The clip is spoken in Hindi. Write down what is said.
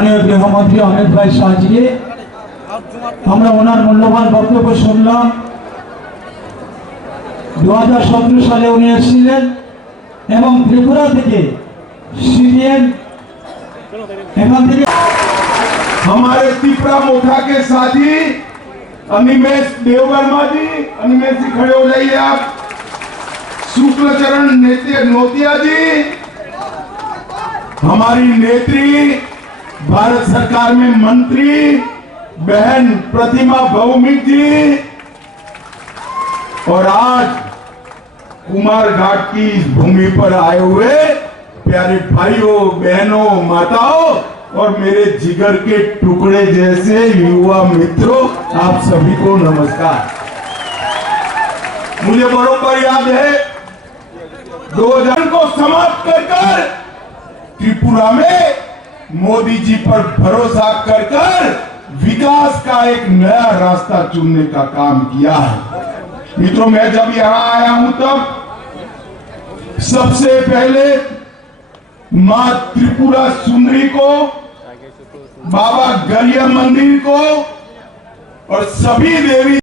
মাননীয় গৃহমন্ত্রী অমিত ভাই শাহজিকে আমরা ওনার মূল্যবান বক্তব্য শুনলাম। 2017 সালে উনি এসেছিলেন এবং ত্রিপুরা থেকে सीएम एवं हमारे त्रिपुरा मोथा के साथी अनिमेश देववर्मा जी, अनिमेश जी खड़े हो जाइए आप। शुक्लचरण नोतिया जी, हमारी नेत्री, भारत सरकार में मंत्री बहन प्रतिमा भौमिक जी, और आज कुमार घाट की इस भूमि पर आए हुए प्यारे भाइयों बहनों माताओं और मेरे जिगर के टुकड़े जैसे युवा मित्रों, आप सभी को नमस्कार। मुझे बरोबर याद है 2000 को समाप्त कर त्रिपुरा में मोदी जी पर भरोसा कर विकास का एक नया रास्ता चुनने का काम किया है। मित्रों, मैं जब यहां आया हूं तब सबसे पहले मां त्रिपुरा सुंदरी को, बाबा गरिया मंदिर को और सभी देवी